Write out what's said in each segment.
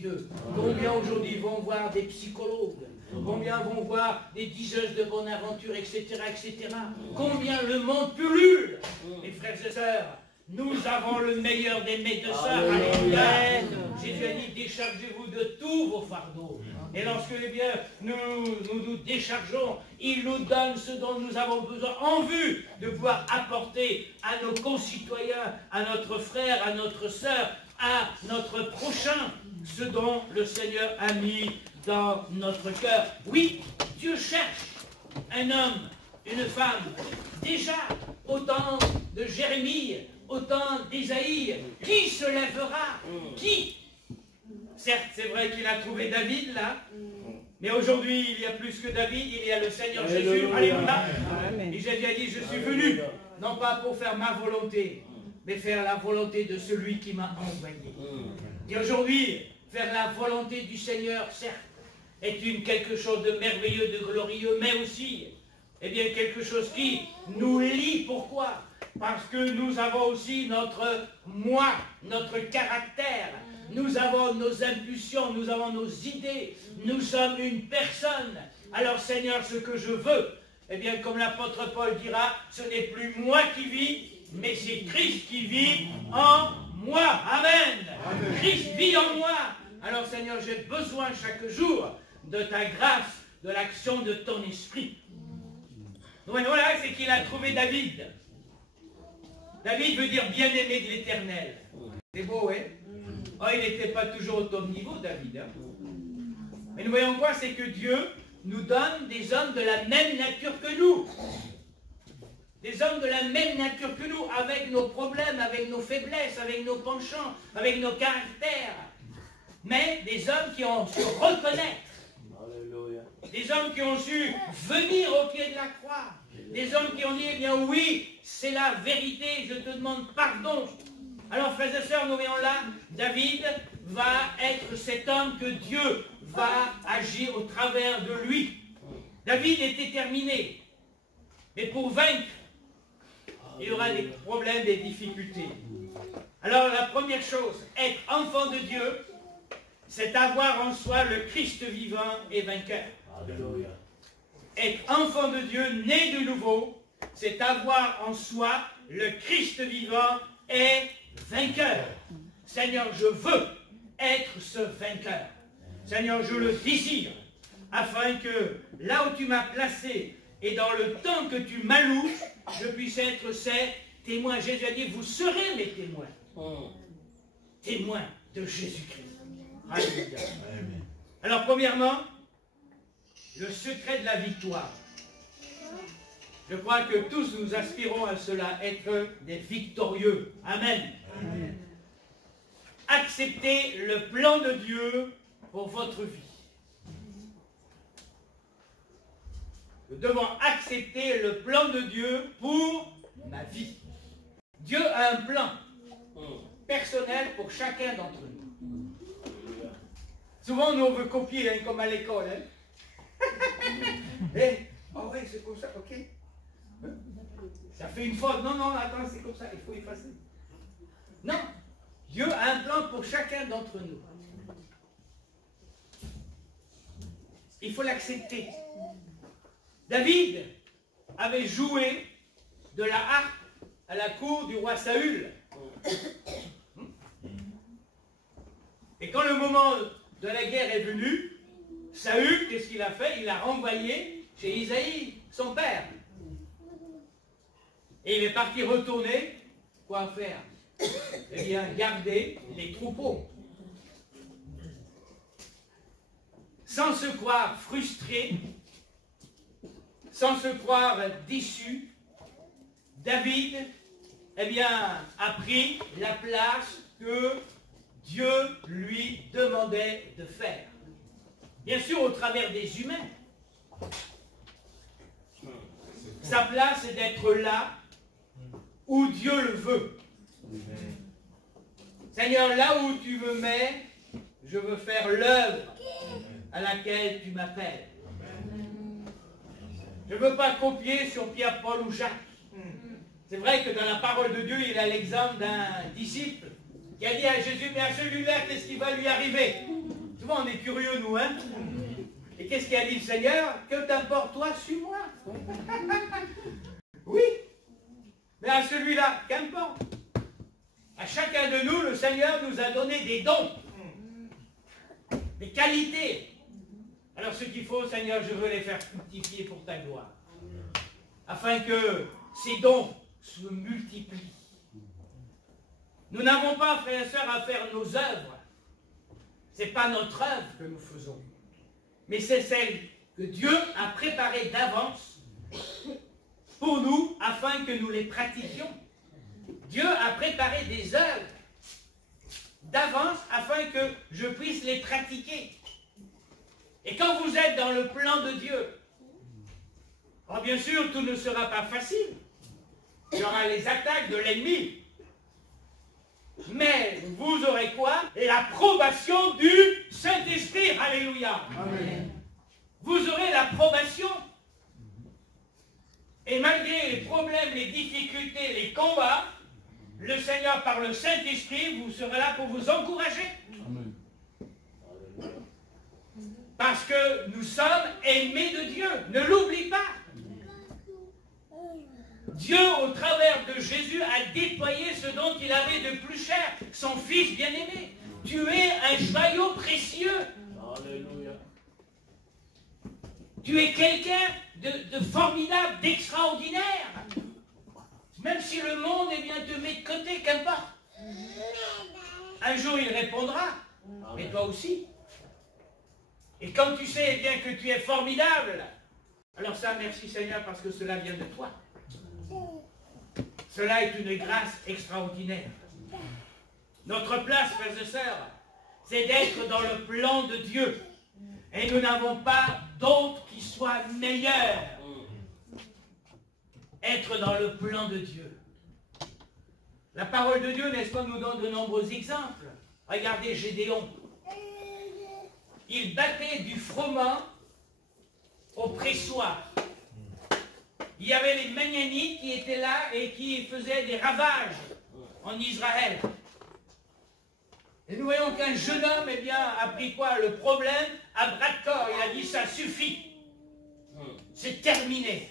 Dieu. Combien aujourd'hui vont voir des psychologues? Combien vont voir des diseuses de bonne aventure, etc., etc. Combien le monde pullule. Mes frères et sœurs, nous avons le meilleur des médecins. Alléluia. Jésus a dit, déchargez-vous de tous vos fardeaux. Et lorsque nous déchargeons, il nous donne ce dont nous avons besoin en vue de pouvoir apporter à nos concitoyens, à notre frère, à notre sœur, à notre prochain, ce dont le Seigneur a mis dans notre cœur. Oui, Dieu cherche un homme, une femme. Déjà, au temps de Jérémie, au temps d'Ésaïe, qui se lèvera? Qui? Certes, c'est vrai qu'il a trouvé David là, mais aujourd'hui, il y a plus que David, il y a le Seigneur Jésus. Alléluia. Et Jésus a dit, je suis venu, non pas pour faire ma volonté, mais faire la volonté de celui qui m'a envoyé. Et aujourd'hui, faire la volonté du Seigneur, certes, est quelque chose de merveilleux, de glorieux, mais aussi, eh bien, quelque chose qui nous lie. Pourquoi? Parce que nous avons aussi notre moi, notre caractère, nous avons nos impulsions, nous avons nos idées, nous sommes une personne. Alors Seigneur, ce que je veux, eh bien, comme l'apôtre Paul dira, ce n'est plus moi qui vis, mais c'est Christ qui vit en moi. Amen. Amen. Christ vit en moi. Alors Seigneur, j'ai besoin chaque jour de ta grâce, de l'action de ton esprit. Donc voilà, c'est qu'il a trouvé David. David veut dire bien-aimé de l'Éternel. C'est beau, hein? Oh, il n'était pas toujours au top niveau, David. Hein? Mais nous voyons quoi? C'est que Dieu nous donne des hommes de la même nature que nous. Des hommes de la même nature que nous, avec nos problèmes, avec nos faiblesses, avec nos penchants, avec nos caractères. Mais des hommes qui ont su reconnaître. Alléluia. Des hommes qui ont su venir au pied de la croix. Des hommes qui ont dit, eh bien oui, c'est la vérité, je te demande pardon. Alors, frères et sœurs, nous voyons là, David va être cet homme que Dieu va agir au travers de lui. David est déterminé. Mais pour vaincre, il y aura des problèmes, des difficultés. Alors, la première chose, être enfant de Dieu, c'est avoir en soi le Christ vivant et vainqueur. Alléluia. Être enfant de Dieu, né de nouveau, c'est avoir en soi le Christ vivant et vainqueur. Seigneur, je veux être ce vainqueur. Seigneur, je le désire, afin que là où tu m'as placé et dans le temps que tu m'alloues, je puisse être ces témoins. Jésus a dit, vous serez mes témoins. Témoins de Jésus-Christ. Alléluia. Alors, premièrement, le secret de la victoire. Je crois que tous nous aspirons à cela, être des victorieux. Amen. Amen. Acceptez le plan de Dieu pour votre vie. Nous devons accepter le plan de Dieu pour ma vie. Dieu a un plan personnel pour chacun d'entre nous. Souvent, nous, on veut copier, hein, comme à l'école. Hein. Oh oui, c'est comme ça, ok. Ça fait une faute. Non, non, attends, c'est comme ça, il faut effacer. Non, Dieu a un plan pour chacun d'entre nous. Il faut l'accepter. David avait joué de la harpe à la cour du roi Saül. Et quand le moment de la guerre est venu, Saül, qu'est-ce qu'il a fait? Il a renvoyé chez Isaïe, son père. Et il est parti retourner, quoi faire? Eh bien, garder les troupeaux. Sans se croire frustré, sans se croire déçu, David, eh bien, a pris la place que Dieu lui demandait de faire. Bien sûr, au travers des humains. Sa place est d'être là où Dieu le veut. Seigneur, là où tu me mets, je veux faire l'œuvre à laquelle tu m'appelles. Je ne veux pas copier sur Pierre, Paul ou Jacques. C'est vrai que dans la parole de Dieu, il a l'exemple d'un disciple qui a dit à Jésus, mais à celui-là, qu'est-ce qui va lui arriver? franchement, on est curieux, nous, hein. Et qu'est-ce qu'a dit le Seigneur? Que t'importe, toi, suis-moi. Oui. Mais à celui-là, qu'importe. À chacun de nous, le Seigneur nous a donné des dons, des qualités. Alors ce qu'il faut, Seigneur, je veux les faire fructifier pour ta gloire. Afin que ces dons se multiplient. Nous n'avons pas, frères et sœurs, à faire nos œuvres. Ce n'est pas notre œuvre que nous faisons. Mais c'est celle que Dieu a préparée d'avance pour nous, afin que nous les pratiquions. Dieu a préparé des œuvres d'avance, afin que je puisse les pratiquer. Et quand vous êtes dans le plan de Dieu, alors bien sûr, tout ne sera pas facile. Il y aura les attaques de l'ennemi. Mais vous aurez quoi? L'approbation du Saint-Esprit. Alléluia. Amen. Vous aurez l'approbation. Et malgré les problèmes, les difficultés, les combats, le Seigneur, par le Saint-Esprit, vous serez là pour vous encourager. Amen. Parce que nous sommes aimés de Dieu. Ne l'oublie pas. Dieu, au travers de Jésus, a déployé ce dont il avait de plus cher, son Fils bien-aimé. Tu es un joyau précieux. Alléluia. Tu es quelqu'un de formidable, d'extraordinaire. Même si le monde te met de côté, qu'importe. Un jour, il répondra. Mais toi aussi. Et quand tu sais bien que tu es formidable, alors ça, merci Seigneur, parce que cela vient de toi. Cela est une grâce extraordinaire. Notre place, frères et sœurs, c'est d'être dans le plan de Dieu. Et nous n'avons pas d'autre qui soit meilleur. Être dans le plan de Dieu. La parole de Dieu, n'est-ce pas, nous donne de nombreux exemples. Regardez Gédéon. Il battait du froment au pressoir. Il y avait les Manianites qui étaient là et qui faisaient des ravages en Israël. Et nous voyons qu'un jeune homme, a pris quoi? Le problème à bras de corps. Il a dit, ça suffit. C'est terminé.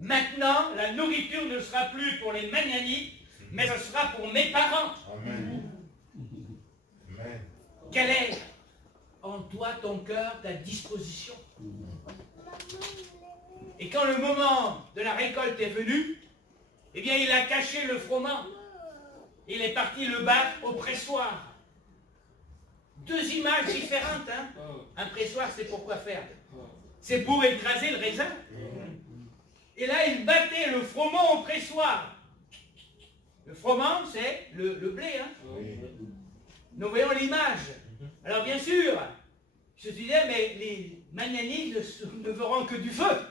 Maintenant, la nourriture ne sera plus pour les Manianites, mais ce sera pour mes parents. Amen. Amen. Quel est en toi ton cœur, ta disposition? Et quand le moment de la récolte est venu, il a caché le froment. Il est parti le battre au pressoir. Deux images différentes. Hein? Un pressoir, c'est pour quoi faire? C'est pour écraser le raisin. Et là, il battait le froment au pressoir. Le froment, c'est le blé. Hein? Nous voyons l'image. Alors bien sûr, je me disais, mais les Manianites ne verront que du feu.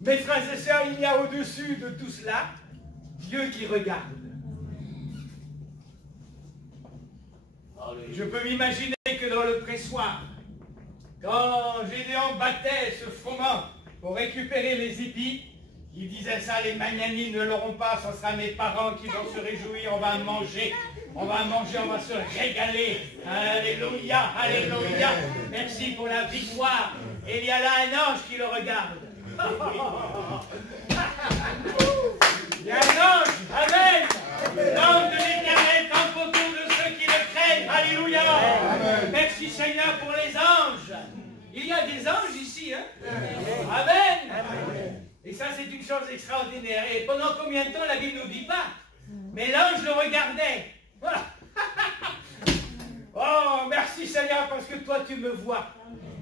Mes frères et sœurs, il y a au-dessus de tout cela Dieu qui regarde. Je peux m'imaginer que dans le pressoir, quand Gédéon battait ce froment pour récupérer les épis, il disait ça, les Manianites ne l'auront pas, ce sera mes parents qui vont se réjouir, on va manger, on va se régaler. Alléluia, alléluia. Merci pour la victoire. Et il y a là un ange qui le regarde. Il y a un ange, amen. L'ange de l'Éternel campe autour de ceux qui le craignent. Alléluia. Amen. Merci Seigneur pour les anges. Il y a des anges ici, hein? Amen. Amen. Et ça, c'est une chose extraordinaire. Et pendant combien de temps, la Bible ne nous dit pas. Mais l'ange le regardait. Voilà. Oh, merci Seigneur, parce que toi, tu me vois.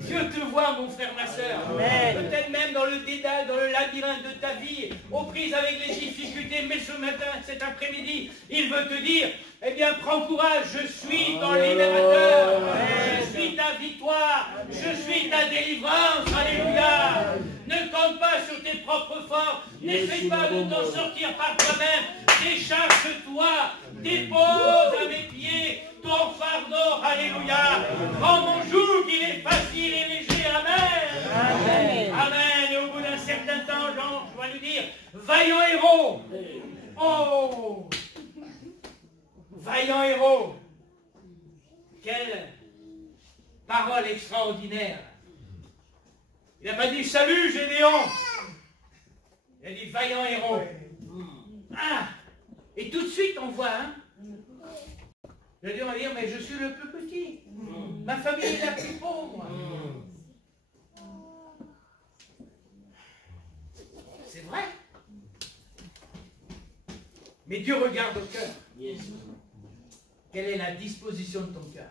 Dieu te voit, mon frère, ma soeur. Peut-être même dans le dédale, dans le labyrinthe de ta vie, aux prises avec les difficultés, mais ce matin, cet après-midi, il veut te dire, prends courage, je suis ton libérateur, je suis ta victoire, je suis ta délivrance, alléluia. Ne compte pas sur tes propres forces, n'essaie pas de t'en sortir par toi-même, décharge-toi, dépose à mes pieds ton fardeau, alléluia. Prends mon joug, il est facile et léger, amen. Amen. Amen. Et au bout d'un certain temps, je vais lui dire, vaillant héros. Oh, vaillant héros. Quelle parole extraordinaire. Il n'a pas dit salut Gédéon. Il a dit vaillant héros. Ah, et tout de suite on voit, hein, Gédéon va dire mais je suis le plus petit. Ma famille est la plus pauvre. C'est vrai. Mais Dieu regarde au cœur. Quelle est la disposition de ton cœur?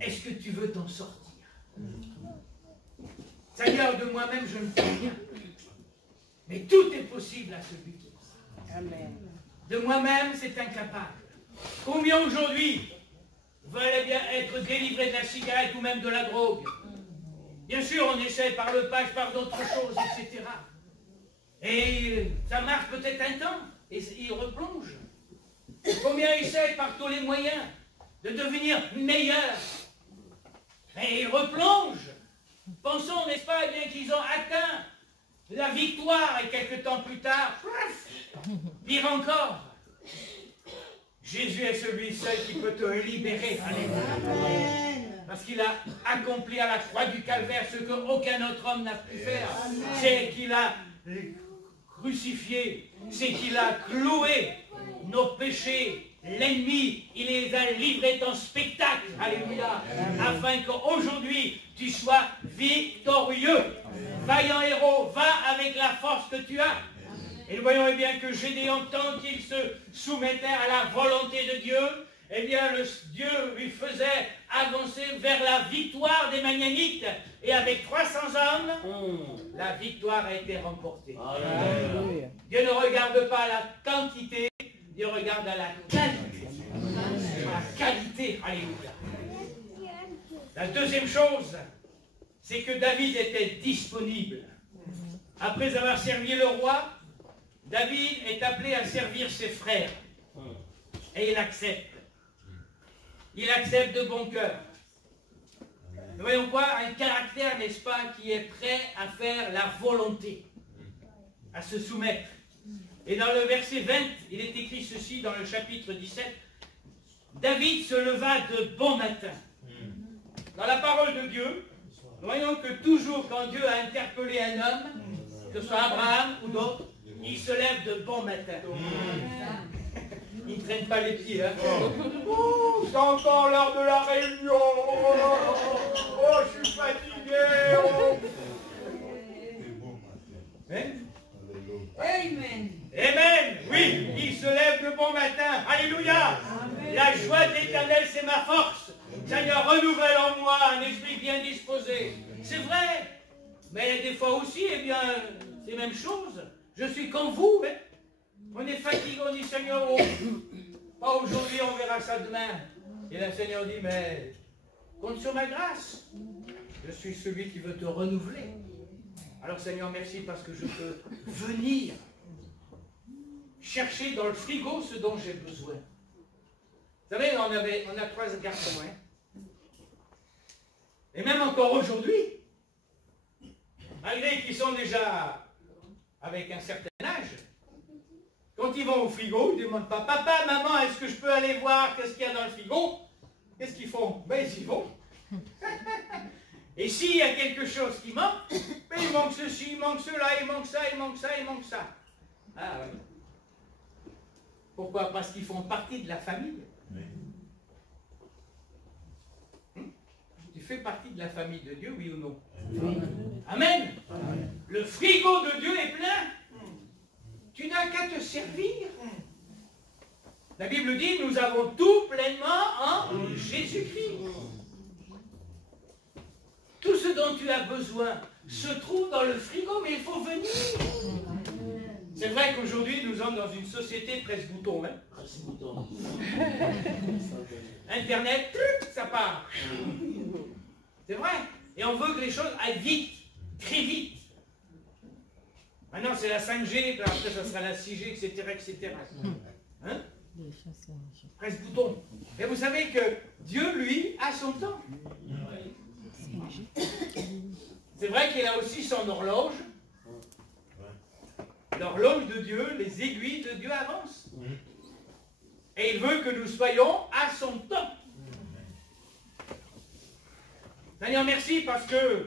Est-ce que tu veux t'en sortir? Seigneur, de moi-même, je ne peux rien. Mais tout est possible à celui qui croit. De moi-même, c'est incapable. Combien aujourd'hui veulent bien être délivrés de la cigarette ou même de la drogue? Bien sûr, on essaie par le patch, par d'autres choses, etc. Et ça marche peut-être un temps, et il replonge. Combien essaient par tous les moyens de devenir meilleurs? Et ils replongent. Pensons, n'est-ce pas, bien qu'ils ont atteint la victoire, et quelques temps plus tard, pire encore, Jésus est celui seul qui peut te libérer. Alléluia. Parce qu'il a accompli à la croix du calvaire ce qu'aucun autre homme n'a pu faire. C'est qu'il a crucifié, c'est qu'il a cloué nos péchés. L'ennemi, il les a livrés en spectacle. Alléluia. Afin qu'aujourd'hui, tu sois victorieux. Vaillant héros, va avec la force que tu as. Et nous voyons bien que Gédéon, tant qu'il se soumettait à la volonté de Dieu, eh bien, Dieu lui faisait avancer vers la victoire des Manianites. Et avec 300 hommes, la victoire a été remportée. Alléluia. Dieu ne regarde pas la quantité, Dieu regarde à la qualité. La qualité, alléluia. La deuxième chose, c'est que David était disponible. Après avoir servi le roi, David est appelé à servir ses frères. Et il accepte. Il accepte de bon cœur. Nous voyons quoi? Un caractère, n'est-ce pas, qui est prêt à faire la volonté, à se soumettre. Et dans le verset 20, il est écrit ceci dans le chapitre 17. David se leva de bon matin. Dans la parole de Dieu, nous voyons que toujours quand Dieu a interpellé un homme, que ce soit Abraham ou d'autres, il se lève de bon matin. Il ne traîne pas les pieds. Hein. Oh, c'est encore l'heure de la réunion. Oh, je suis fatigué. Oh. Amen. Amen. Oui, il se lève de bon matin. Alléluia. Amen. La joie de l'Éternel, c'est ma force. Seigneur, renouvelle en moi un esprit bien disposé. C'est vrai. Mais des fois aussi, eh bien, c'est la même chose. Je suis comme vous. Hein. On est fatigué, on dit Seigneur, oh, pas aujourd'hui, on verra ça demain. Et le Seigneur dit, mais compte sur ma grâce. Je suis celui qui veut te renouveler. Alors Seigneur, merci parce que je peux venir chercher dans le frigo ce dont j'ai besoin. Vous savez, on a 3 garçons. Hein. Et même encore aujourd'hui, malgré qu'ils sont déjà avec un certain âge, quand ils vont au frigo, ils ne demandent pas « Papa, maman, est-ce que je peux aller voir qu'est-ce qu'il y a dans le frigo ?» Qu'est-ce qu'ils font? Ben, ils y vont. Et s'il y a quelque chose qui manque, ben, il manque ceci, il manque cela, il manque ça, il manque ça, il manque ça. Ah oui. Pourquoi? Parce qu'ils font partie de la famille. Tu fais partie de la famille de Dieu, oui ou non? Oui. Amen. Amen. Le frigo de Dieu est plein. Tu n'as qu'à te servir. La Bible dit, nous avons tout pleinement en Jésus-Christ. Tout ce dont tu as besoin se trouve dans le frigo, mais il faut venir. C'est vrai qu'aujourd'hui, nous sommes dans une société presse-bouton. Hein? Presse-bouton. Internet, ça part. C'est vrai. Et on veut que les choses aillent vite, très vite. Maintenant, c'est la 5G, après, ça sera la 6G, etc., etc. Hein? Presse-bouton. Et vous savez que Dieu, lui, a son temps. C'est vrai qu'il a aussi son horloge. L'horloge de Dieu, les aiguilles de Dieu avancent. Et il veut que nous soyons à son temps. Seigneur, merci parce que,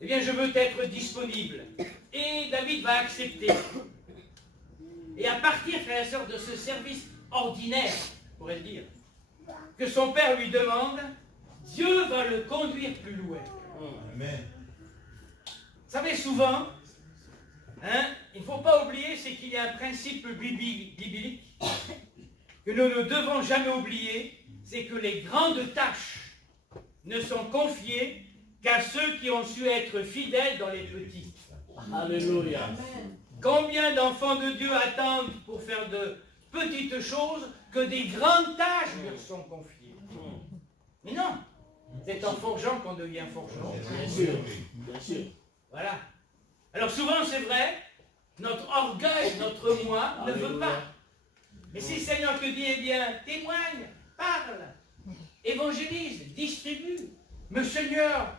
eh bien, je veux être disponible. Et David va accepter. Et à partir, frères et sœurs, de ce service ordinaire, on pourrait le dire, que son père lui demande, Dieu va le conduire plus loin. Amen. Vous savez, souvent, hein, il ne faut pas oublier, c'est qu'il y a un principe biblique que nous ne devons jamais oublier, c'est que les grandes tâches ne sont confiées qu'à ceux qui ont su être fidèles dans les petites. Alléluia. Combien d'enfants de Dieu attendent pour faire de petites choses que des grandes tâches leur sont confiées? Mais non, c'est en forgeant qu'on devient forgeron. Bien sûr, bien sûr. Voilà. Alors souvent, c'est vrai, notre orgueil, notre moi ne veut pas. Mais si le Seigneur te dit, eh bien, témoigne, parle, évangélise, distribue. Mais Seigneur,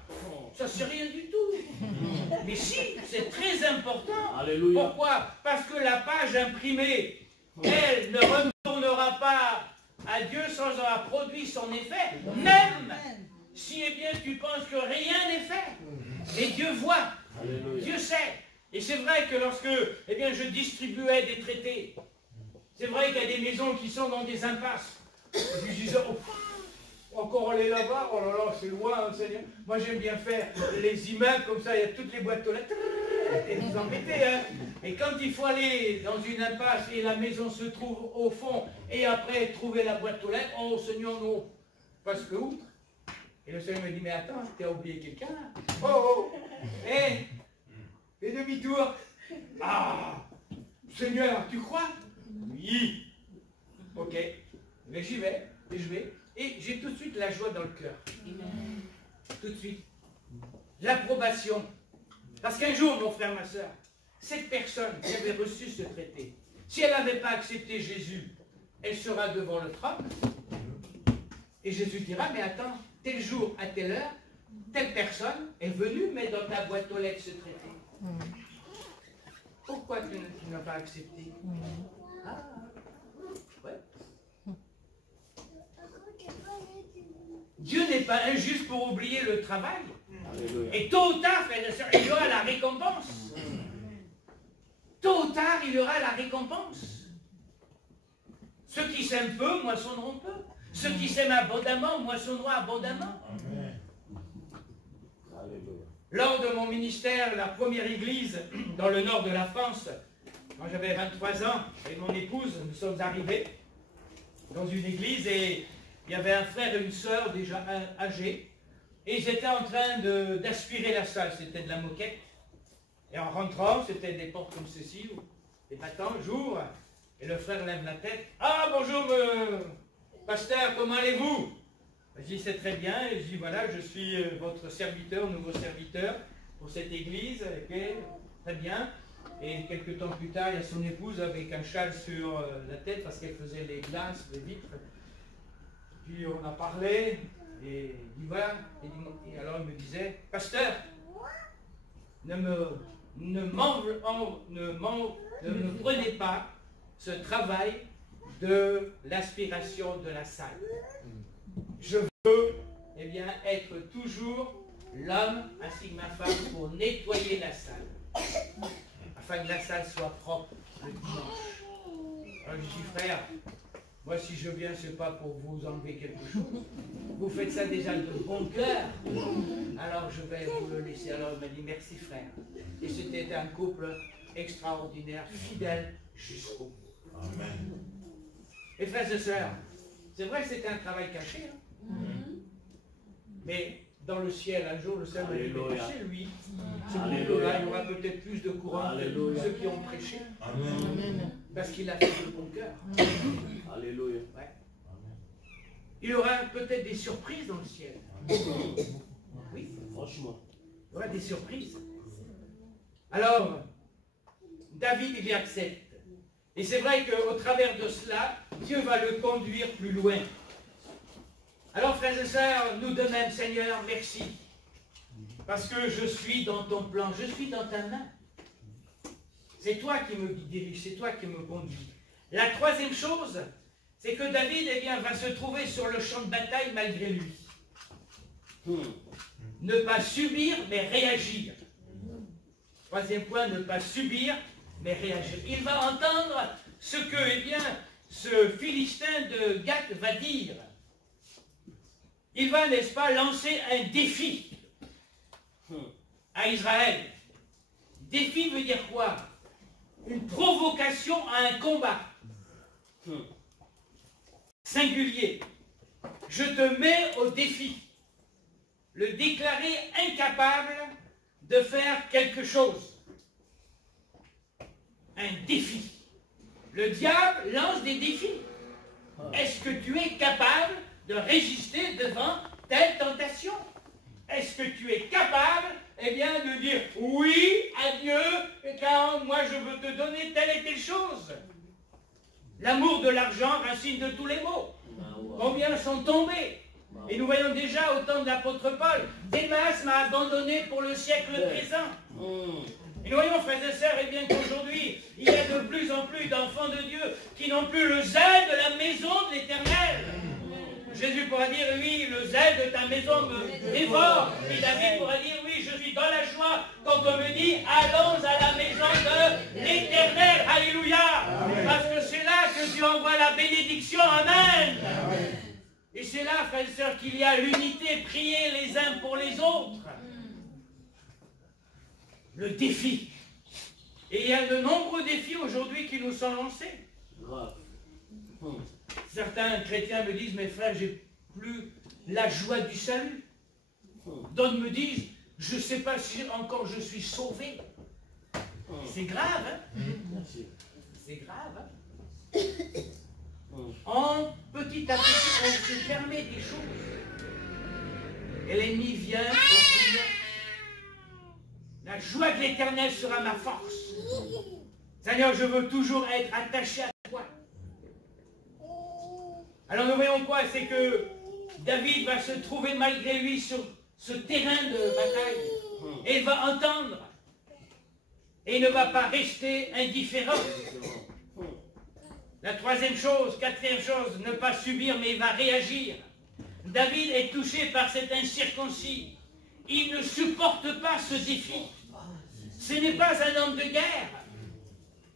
ça c'est rien du tout. Mais si, c'est très important. Alléluia. Pourquoi? Parce que la page imprimée, elle ne retournera pas à Dieu sans avoir produit son effet. Même si, eh bien, tu penses que rien n'est fait. Et Dieu voit. Alléluia. Dieu sait. Et c'est vrai que lorsque, eh bien, je distribuais des traités, c'est vrai qu'il y a des maisons qui sont dans des impasses. Et puis je disais, oh, encore aller là-bas, oh là là, c'est loin, hein, Seigneur. Moi j'aime bien faire les immeubles comme ça, il y a toutes les boîtes aux lettres, et vous embêtez, hein. Et quand il faut aller dans une impasse et la maison se trouve au fond, et après trouver la boîte aux lettres, oh Seigneur, non, parce que outre. Et le Seigneur me dit, mais attends, tu as oublié quelqu'un là. Oh, hé, fais demi-tour. Ah, Seigneur, tu crois? Oui. Ok, mais j'y vais, et je vais. Et j'ai tout de suite la joie dans le cœur. Tout de suite. L'approbation. Parce qu'un jour, mon frère, ma soeur, cette personne qui avait reçu ce traité, si elle n'avait pas accepté Jésus, elle sera devant le trône. Et Jésus dira, mais attends, tel jour, à telle heure, telle personne est venue mettre dans ta boîte aux lettres ce traité. Pourquoi tu n'as pas accepté? Ah, ouais. Dieu n'est pas injuste pour oublier le travail. Alléluia. Et tôt ou tard, frères et sœurs, il y aura la récompense. Tôt ou tard, il y aura la récompense. Ceux qui s'aiment peu, moissonneront peu. Ceux qui s'aiment abondamment, moissonneront abondamment. Amen. Alléluia. Lors de mon ministère, la première église dans le nord de la France, quand j'avais 23 ans, avec mon épouse, nous sommes arrivés dans une église et il y avait un frère et une sœur déjà âgés et ils étaient en train d'aspirer la salle, c'était de la moquette. Et en rentrant, c'était des portes comme ceci, des battants, j'ouvre, et le frère lève la tête. Ah, bonjour, pasteur, comment allez-vous? Je dis, c'est très bien, et je dis, voilà, je suis votre serviteur, nouveau serviteur pour cette église, ok, très bien. Et quelques temps plus tard, il y a son épouse avec un châle sur la tête parce qu'elle faisait les glaces, les vitres. Puis on a parlé, et il dit, voilà, et alors il me disait, pasteur, ne me prenez pas ce travail de l'aspiration de la salle. Je veux, eh bien, être toujours l'homme ainsi que ma femme pour nettoyer la salle, afin que la salle soit propre le dimanche. Alors je dis, frère, moi si je viens, c'est pas pour vous enlever quelque chose. Vous faites ça déjà de bon cœur. Alors je vais vous le laisser. Alors il m'a dit, merci frère. Et c'était un couple extraordinaire, fidèle jusqu'au bout. Amen. Et frères et sœurs, c'est vrai que c'était un travail caché. Hein. Mais dans le ciel, un jour, le Seigneur m'a dit, chez lui, ce couple-là, il y aura peut-être plus de courant que ceux qui ont prêché. Amen. Parce qu'il a fait de bon cœur. Alléluia. Ouais. Il y aura peut-être des surprises dans le ciel. Oui, Franchement. il y aura des surprises. Alors, David, il y accepte. Et c'est vrai qu'au travers de cela, Dieu va le conduire plus loin. Alors, frères et sœurs, nous de même, Seigneur, merci. Parce que je suis dans ton plan, je suis dans ta main. C'est toi qui me dirige, c'est toi qui me conduis. La troisième chose, c'est que David, eh bien, va se trouver sur le champ de bataille malgré lui. Ne pas subir, mais réagir. Troisième point, ne pas subir, mais réagir. Il va entendre ce que, eh bien, ce Philistin de Gath va dire. Il va, n'est-ce pas, lancer un défi à Israël. Défi veut dire quoi? Une provocation à un combat. Singulier. Je te mets au défi. Le déclarer incapable de faire quelque chose. Un défi. Le diable lance des défis. Est-ce que tu es capable de résister devant telle tentation? Est-ce que tu es capable, eh bien, de dire oui à Dieu, car moi je veux te donner telle et telle chose? L'amour de l'argent, racine de tous les maux. Combien sont tombés? Et nous voyons déjà au temps de l'apôtre Paul, Démas m'a abandonné pour le siècle présent. Et nous voyons, frères et sœurs, eh bien qu'aujourd'hui, il y a de plus en plus d'enfants de Dieu qui n'ont plus le zèle de la maison de l'Éternel. Jésus pourra dire, oui, le zèle de ta maison me dévore. Et David pourra dire, oui, je suis dans la joie quand on me dit, allons à la maison de l'Éternel. Alléluia. Parce que c'est là que Dieu envoie la bénédiction. Amen. Et c'est là, frères et sœurs, qu'il y a l'unité, prier les uns pour les autres. Le défi. Et il y a de nombreux défis aujourd'hui qui nous sont lancés. Certains chrétiens me disent, mes frères, j'ai plus la joie du salut. D'autres me disent, je ne sais pas si encore je suis sauvé. C'est grave, hein? C'est grave, hein? Petit à petit, on se permet des choses. Et l'ennemi vient pour dire, la joie de l'Éternel sera ma force. Seigneur, je veux toujours être attaché à toi. Alors nous voyons quoi? C'est que David va se trouver malgré lui sur ce terrain de bataille. Et il va entendre. Et il ne va pas rester indifférent. La troisième chose, quatrième chose, ne pas subir, mais il va réagir. David est touché par cet incirconcis. Il ne supporte pas ce défi. Ce n'est pas un homme de guerre.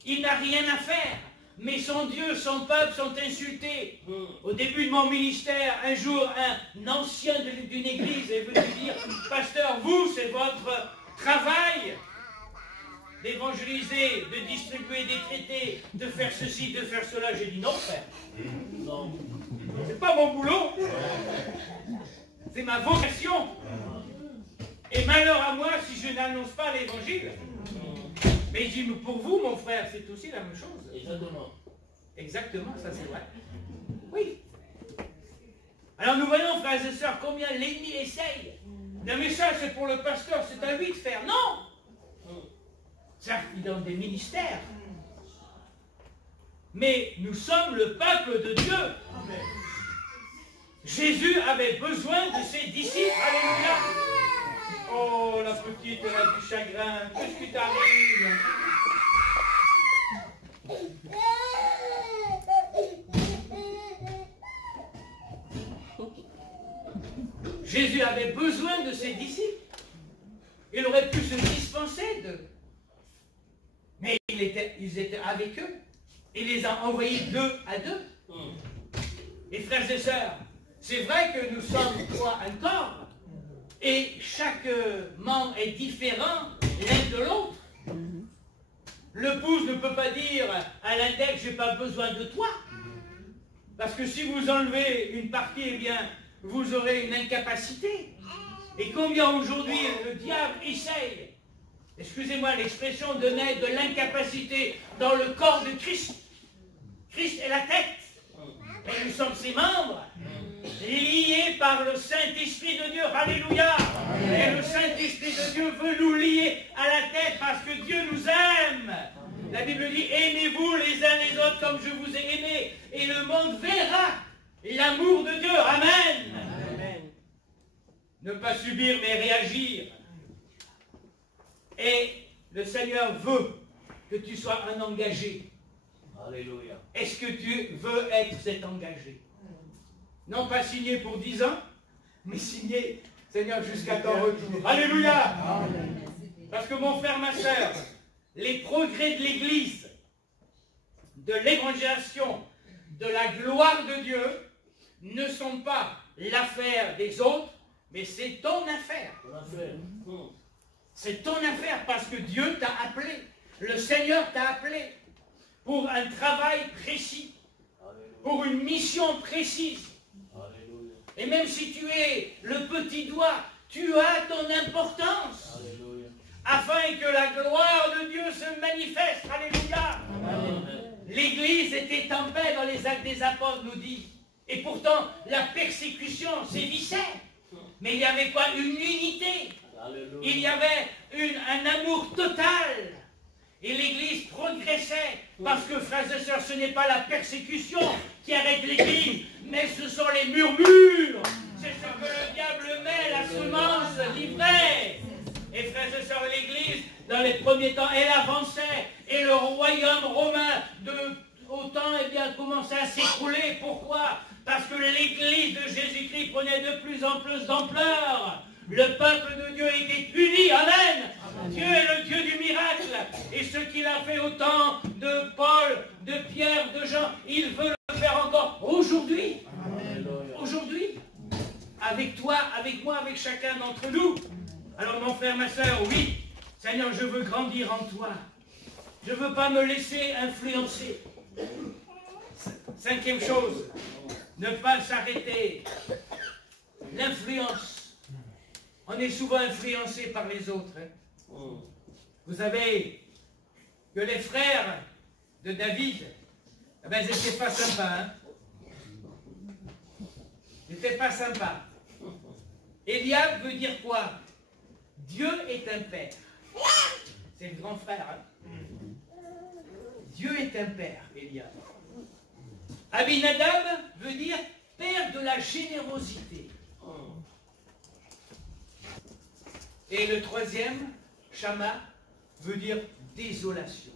Il n'a rien à faire. Mais son Dieu, son peuple sont insultés. Au début de mon ministère, un jour, un ancien d'une église est venu dire, pasteur, vous, c'est votre travail d'évangéliser, de distribuer des traités, de faire ceci, de faire cela. J'ai dit non, frère. Non. C'est pas mon boulot. C'est ma vocation. Et malheur à moi si je n'annonce pas l'évangile. Mais je dis, pour vous, mon frère, c'est aussi la même chose. Exactement. Exactement, ça c'est vrai. Oui. Alors nous voyons, frères et sœurs, combien l'ennemi essaye. Non mais ça, c'est pour le pasteur, c'est à lui de faire. Non. Certes, il donne des ministères. Mais nous sommes le peuple de Dieu. Amen. Jésus avait besoin de ses disciples. Alléluia. Oh, la petite, elle a du chagrin. Qu'est-ce qui t'arrive? Jésus avait besoin de ses disciples. Il aurait pu se dispenser d'eux. Mais ils étaient avec eux. Il les a envoyés 2 à 2. Et frères et sœurs, c'est vrai que nous sommes un corps. Et chaque membre est différent l'un de l'autre. Le pouce ne peut pas dire à l'index, je n'ai pas besoin de toi. Parce que si vous enlevez une partie, eh bien, vous aurez une incapacité. Et combien aujourd'hui le diable essaye, excusez-moi l'expression, de mettre de l'incapacité dans le corps de Christ. Christ est la tête. Et nous sommes ses membres, liés par le Saint-Esprit de Dieu. Alléluia. Et le Saint-Esprit de Dieu veut nous lier à la tête parce que Dieu nous aime. La Bible dit, aimez-vous les uns les autres comme je vous ai aimés. Et le monde verra l'amour de Dieu. Amen. Amen. Ne pas subir mais réagir. Et le Seigneur veut que tu sois un engagé. Alléluia. Est-ce que tu veux être cet engagé? Non pas signé pour 10 ans, mais signé Seigneur, jusqu'à ton retour. Alléluia. Parce que mon frère, ma soeur, les progrès de l'Église, de l'évangélisation, de la gloire de Dieu, ne sont pas l'affaire des autres, mais c'est ton affaire. C'est ton affaire parce que Dieu t'a appelé. Le Seigneur t'a appelé pour un travail précis, pour une mission précise. Et même si tu es le petit doigt, tu as ton importance. Afin que la gloire de Dieu se manifeste. Alléluia. L'Église était en paix dans les Actes des Apôtres, nous dit. Et pourtant, la persécution sévissait. Mais il y avait quoi? Une unité. Il y avait un amour total. Et l'Église progressait. Parce que, frères et sœurs, ce n'est pas la persécution qui arrête l'Église, mais ce sont les murmures. C'est ce que le diable met, la semence livrée. Et frères et sœurs, l'Église, dans les premiers temps, elle avançait. Et le royaume romain, autant, eh bien, commençait à s'écrouler. Pourquoi? Parce que l'Église de Jésus-Christ prenait de plus en plus d'ampleur. Le peuple de Dieu était uni. Amen. Dieu est le Dieu du miracle. Et ce qu'il a fait au temps de Paul, de Pierre, de Jean, il veut le faire encore aujourd'hui. Aujourd'hui. Avec toi, avec moi, avec chacun d'entre nous. Alors mon frère, ma soeur, oui, Seigneur, je veux grandir en toi. Je ne veux pas me laisser influencer. Cinquième chose, ne pas s'arrêter. L'influence. On est souvent influencé par les autres. Hein. Vous savez que les frères de David, eh ben, ils n'étaient pas sympas. Hein. Ils n'étaient pas sympas. Eliab veut dire quoi? Dieu est un père. C'est le grand frère. Hein. Dieu est un père, Eliab. Abinadab veut dire père de la générosité. Et le troisième, Shama, veut dire désolation.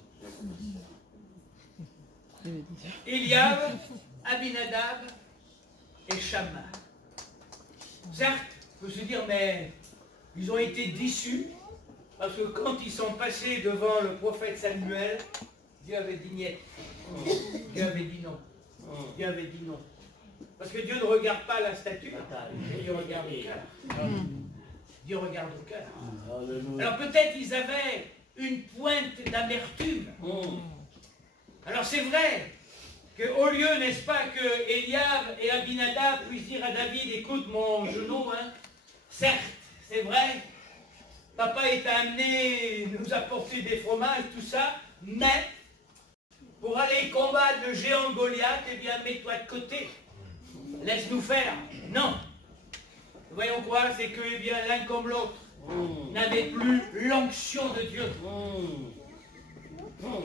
Eliab, Abinadab et Shama. Certes, on peut se dire, mais ils ont été déçus, parce que quand ils sont passés devant le prophète Samuel, Dieu avait dit niet. Dieu avait dit non. Dieu avait dit non. Parce que Dieu ne regarde pas la statue, Dieu regarde le cœur. Dieu regarde le cœur. Alors peut-être ils avaient une pointe d'amertume. Alors c'est vrai qu'au lieu, n'est-ce pas, que Eliab et Abinadab puissent dire à David, écoute mon genou, hein, certes, c'est vrai, papa est amené nous apporter des fromages, tout ça, mais pour aller combattre le géant Goliath, eh bien mets-toi de côté. Laisse-nous faire. Non. Voyons quoi, c'est que eh bien l'un comme l'autre n'avait plus l'onction de Dieu.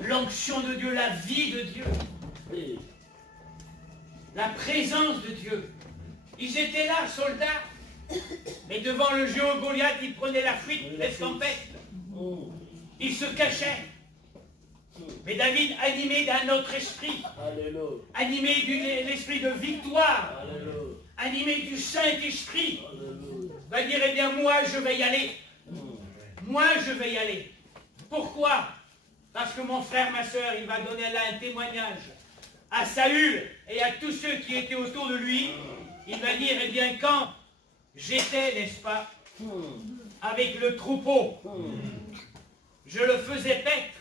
L'onction de Dieu, la vie de Dieu. La présence de Dieu. Ils étaient là, soldats, mais devant le géant Goliath, ils prenaient la fuite, l'escampette. Ils se cachaient. Mais David, animé d'un autre esprit, animé de l'esprit de victoire, animé du Saint-Esprit, va dire, eh bien, moi, je vais y aller. Moi, je vais y aller. Pourquoi? Parce que mon frère, ma soeur, il va donner là un témoignage à Saül et à tous ceux qui étaient autour de lui. Il va dire, eh bien, quand j'étais, n'est-ce pas, avec le troupeau, je le faisais paître.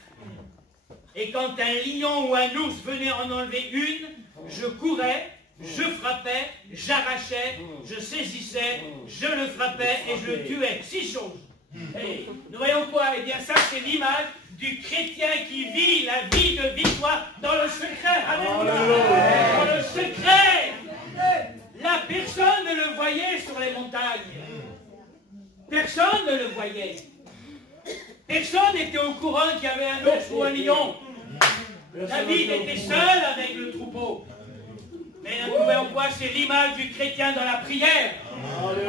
Et quand un lion ou un ours venait en enlever une, je courais, je frappais, j'arrachais, je saisissais, je le frappais et je le tuais. 6 choses. Et nous voyons quoi? Eh bien ça c'est l'image du chrétien qui vit la vie de victoire dans le secret. Alléluia. Dans le secret. La personne ne le voyait sur les montagnes. Personne ne le voyait. Personne n'était au courant qu'il y avait un ours ou un lion. David était seul avec le troupeau. Mais nous voyons quoi? C'est l'image du chrétien dans la prière.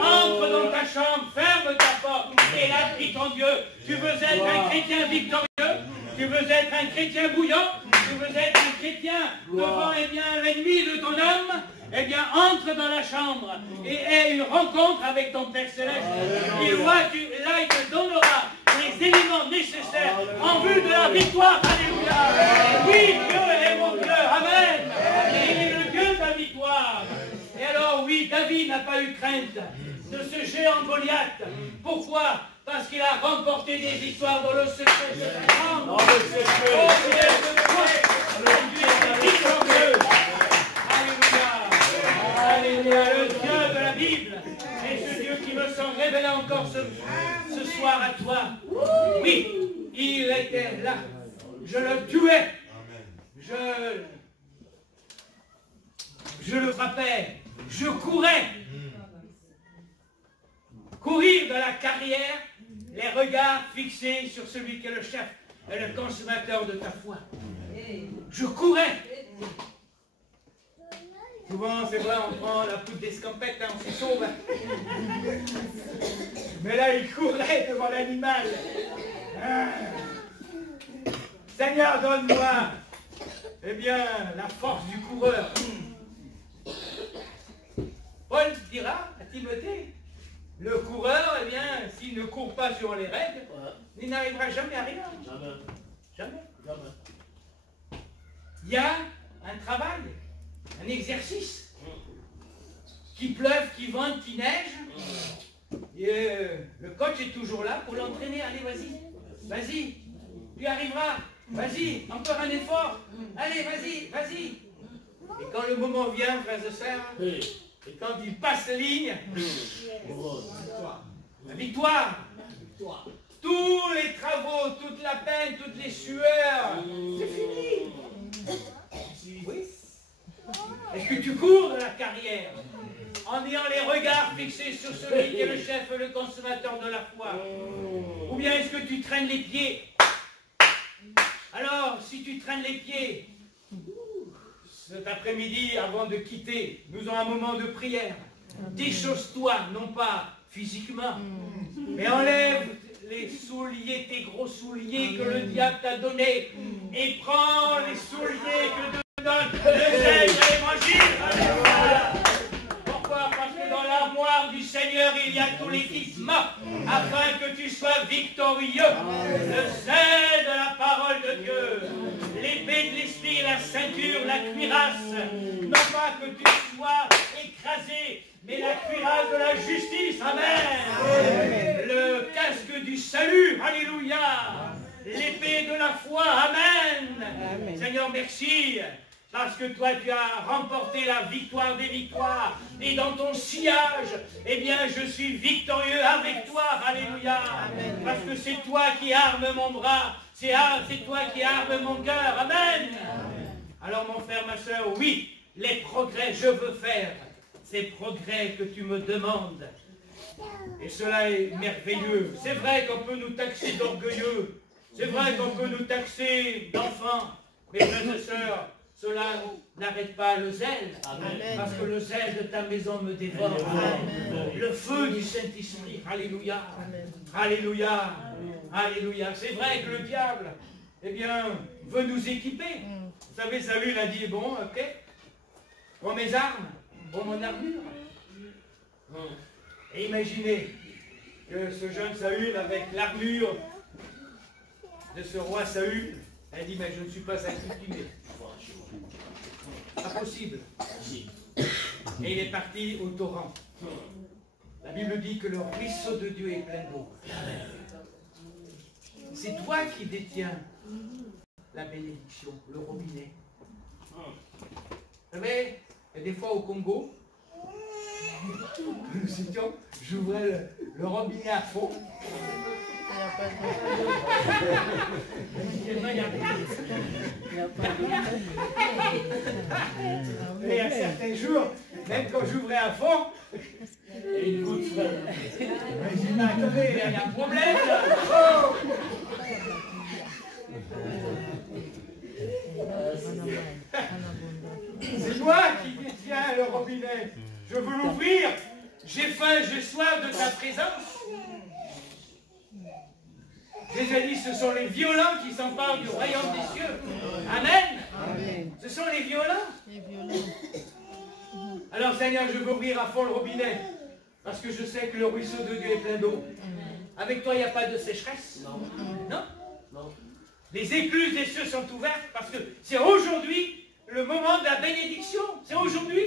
Entre dans ta chambre, ferme ta porte et là prie ton Dieu. Tu veux être un chrétien victorieux? Tu veux être un chrétien bouillant, tu veux être un chrétien devant l'ennemi de ton âme, eh bien, entre dans la chambre et aie une rencontre avec ton Père Céleste. Et là, il te donnera les éléments nécessaires en vue de la victoire. Alléluia. Oui, Dieu est mon Dieu. Amen. Il est le Dieu de la victoire. Et alors, oui, David n'a pas eu crainte de ce géant Goliath. Pourquoi? Parce qu'il a remporté des victoires dans le secret de sa chambre. Dans le secret. Oh, Dieu de toi. Alléluia, le Dieu de la Bible est ce Dieu qui me semble révélé encore ce soir à toi. Oui, il était là. Je le tuais. Je le frappais. Je courais. Courir de la carrière, les regards fixés sur celui qui est le chef et le consommateur de ta foi. Je courais. Souvent, c'est vrai, on prend la poudre d'escampette, hein, on se sauve. Mais là, il courait devant l'animal. Ah. Seigneur, donne-moi, eh bien, la force du coureur. Paul dira à Timothée, le coureur, eh bien, s'il ne court pas sur les règles, il n'arrivera jamais à rien. Jamais. Jamais. Jamais. Il y a un travail. Un exercice. Qu'il pleuve, qu'il vente, qu'il neige. Et le coach est toujours là pour l'entraîner. Allez, vas-y. Vas-y. Tu arriveras. Vas-y. Encore un effort. Allez, vas-y. Vas-y. Et quand le moment vient, frères et sœurs, et quand il passe la ligne, la victoire. Tous les travaux, toute la peine, toutes les sueurs, c'est fini. Oui. Est-ce que tu cours de la carrière en ayant les regards fixés sur celui qui est le chef et le consommateur de la foi? Ou bien est-ce que tu traînes les pieds? Alors, si tu traînes les pieds, cet après-midi, avant de quitter, nous avons un moment de prière. Déchausse-toi, non pas physiquement, mais enlève les souliers, tes gros souliers que le diable t'a donnés, et prends les souliers que te donne le zèle de l'évangile. Pourquoi? Parce que dans l'armoire du Seigneur, il y a tout l'équipement, afin que tu sois victorieux. Le zèle de la parole de Dieu, l'épée de l'esprit, la ceinture, la cuirasse, non pas que tu sois écrasé, mais la cuirasse de la justice, amen. Le casque du salut, alléluia. L'épée de la foi, amen. Seigneur, merci, parce que toi, tu as remporté la victoire des victoires. Et dans ton sillage, eh bien, je suis victorieux avec toi, alléluia. Parce que c'est toi qui armes mon bras, c'est toi qui armes mon cœur, amen. Alors, mon frère, ma soeur, oui, les progrès, je veux faire ces progrès que tu me demandes. Et cela est merveilleux. C'est vrai qu'on peut nous taxer d'orgueilleux. C'est vrai qu'on peut nous taxer d'enfants. Mais frères et sœurs, cela n'arrête pas le zèle. Amen. Parce que le zèle de ta maison me dévore. Amen. Le feu du Saint-Esprit. Alléluia. Amen. Alléluia. Alléluia. C'est vrai que le diable, eh bien, veut nous équiper. Vous savez, Saül a dit, bon, ok, prends mes armes. Pour mon armure. Et imaginez que ce jeune Saül, avec l'armure de ce roi Saül, a dit, mais je ne suis pas accoutumé. Impossible. Et il est parti au torrent. La Bible dit que le ruisseau de Dieu est plein d'eau. C'est toi qui détiens la bénédiction, le robinet. Vous savez, et des fois au Congo, nous étions, j'ouvrais le robinet à fond. Et à certains jours, même quand j'ouvrais à fond, et une goutte fraîche. Je dis, mais attendez, il y a un problème là. Oh, c'est moi qui détiens le robinet. Je veux l'ouvrir. J'ai faim, j'ai soif de ta présence. Jésus a dit, ce sont les violents qui s'emparent du royaume des cieux. Amen. Amen. Ce sont les violents. Les violents. Alors Seigneur, je veux ouvrir à fond le robinet, parce que je sais que le ruisseau de Dieu est plein d'eau. Avec toi, il n'y a pas de sécheresse. Non. Non? Non. Les écluses des cieux sont ouvertes, parce que c'est aujourd'hui le moment de la bénédiction. C'est aujourd'hui.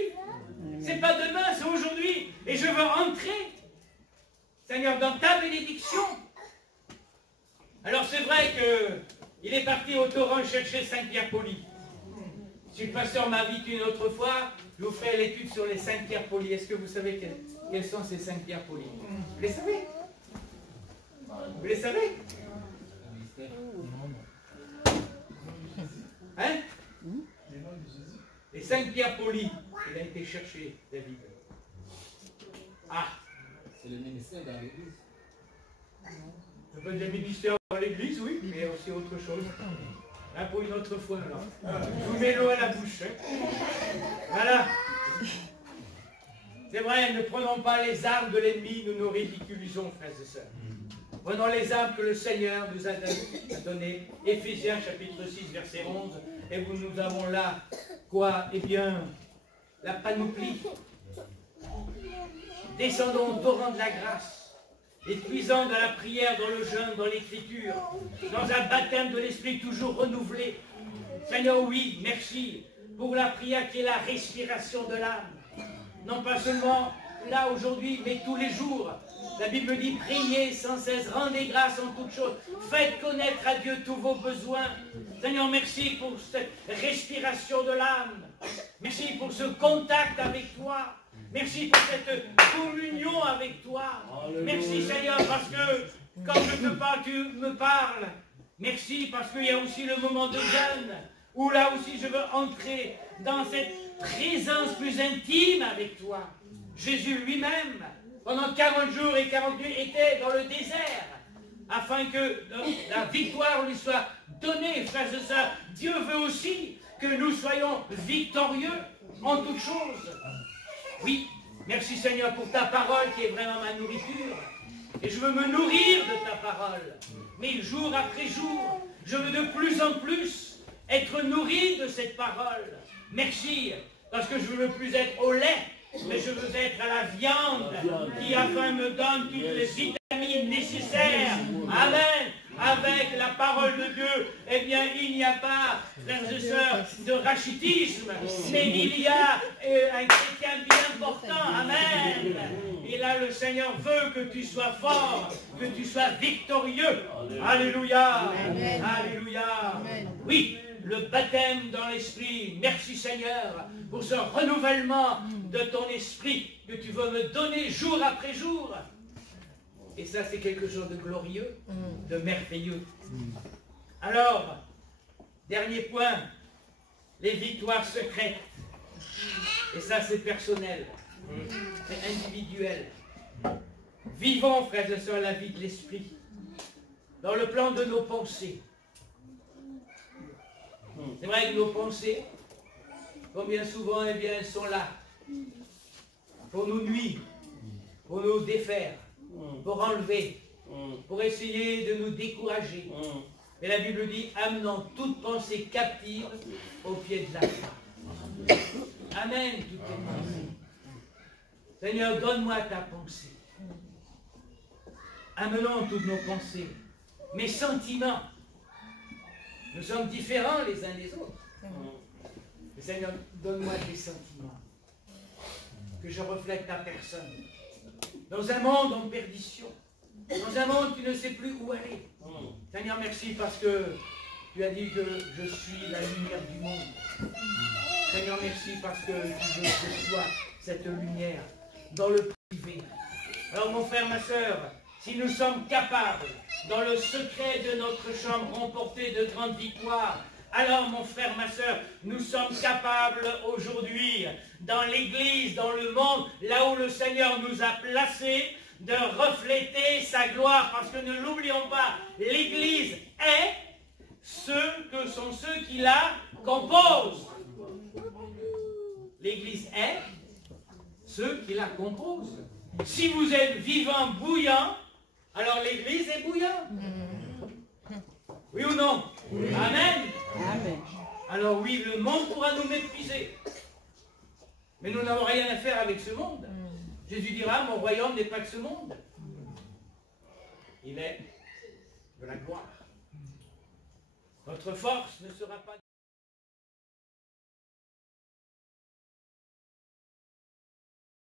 C'est pas demain, c'est aujourd'hui. Et je veux entrer, Seigneur, dans ta bénédiction. Alors c'est vrai qu'il est parti au torrent chercher Saint-Pierre poli. Si le pasteur m'invite une autre fois, je vous ferai l'étude sur les 5 pierres polies. Est-ce que vous savez quelles sont ces 5 pierres polies? Vous les savez? Vous les savez? Hein? Les 5 pierres polies. Il a été cherché, David. Ah! C'est le ministère dans l'église. Ça peut être des ministères dans l'église, oui, mais aussi autre chose. Hein, pour une autre fois, alors. Je vous mets l'eau à la bouche. Hein. Voilà. C'est vrai, ne prenons pas les armes de l'ennemi, nous nous ridiculisons, frères et sœurs. Prenons les armes que le Seigneur nous a données. Éphésiens chapitre 6, verset 11. Et nous avons là, quoi? Eh bien, la panoplie. Descendons au torrent de la grâce, et puisant dans la prière, dans le jeûne, dans l'écriture, dans un baptême de l'esprit toujours renouvelé. Seigneur, oui, merci pour la prière qui est la respiration de l'âme. Non pas seulement là aujourd'hui, mais tous les jours. La Bible dit, priez sans cesse, rendez grâce en toutes choses, faites connaître à Dieu tous vos besoins. Seigneur, merci pour cette respiration de l'âme. Merci pour ce contact avec toi. Merci pour cette communion avec toi. Alléluia. Merci Seigneur parce que quand je te parle, tu me parles. Merci parce qu'il y a aussi le moment de jeûne où là aussi je veux entrer dans cette présence plus intime avec toi. Jésus lui-même, pendant 40 jours et 40 nuits, était dans le désert afin que la victoire lui soit donnée, frères et sœurs. Dieu veut aussi que nous soyons victorieux en toutes choses. Oui, merci Seigneur pour ta parole qui est vraiment ma nourriture. Et je veux me nourrir de ta parole. Mais jour après jour, je veux de plus en plus être nourri de cette parole. Merci, parce que je ne veux plus être au lait, mais je veux être à la viande qui enfin me donne toutes les vitamines nécessaires. Amen. Avec la parole de Dieu, eh bien, il n'y a pas, frères et sœurs, de rachitisme, mais il y a un chrétien bien portant. Amen. Et là, le Seigneur veut que tu sois fort, que tu sois victorieux. Alléluia. Alléluia. Oui, le baptême dans l'esprit. Merci Seigneur pour ce renouvellement de ton esprit que tu veux me donner jour après jour. Et ça, c'est quelque chose de glorieux, de merveilleux. Alors, dernier point, les victoires secrètes. Et ça, c'est personnel, c'est individuel. Vivons, frères et sœurs, la vie de l'esprit, dans le plan de nos pensées. C'est vrai que nos pensées, combien souvent, eh bien, elles sont là, pour nous nuire, pour nous défaire, pour enlever, pour essayer de nous décourager. Mais la Bible dit, amenant toute pensée captive au pied de la croix. Amen, toutes les pensées. Seigneur, donne-moi ta pensée. Amenons toutes nos pensées, mes sentiments. Nous sommes différents les uns des autres. Mais Seigneur, donne-moi tes sentiments. Que je reflète ta personne. Dans un monde en perdition. Dans un monde qui ne sait plus où aller. Seigneur, merci parce que tu as dit que je suis la lumière du monde. Seigneur, merci parce que tu veux que je sois cette lumière dans le privé. Alors mon frère, ma soeur, si nous sommes capables, dans le secret de notre chambre, remporter de grandes victoires, alors mon frère, ma soeur, nous sommes capables aujourd'hui, dans l'église, dans le monde, là où le Seigneur nous a placés, de refléter sa gloire, parce que ne l'oublions pas, l'église est ceux que sont ceux qui la composent. L'église est ceux qui la composent. Si vous êtes vivant, bouillant, alors l'église est bouillante. Oui ou non? Oui. Amen. Amen. Alors oui, le monde pourra nous mépriser. Mais nous n'avons rien à faire avec ce monde. Jésus dira, mon royaume n'est pas que ce monde. Il est de la gloire. Notre force ne sera pas...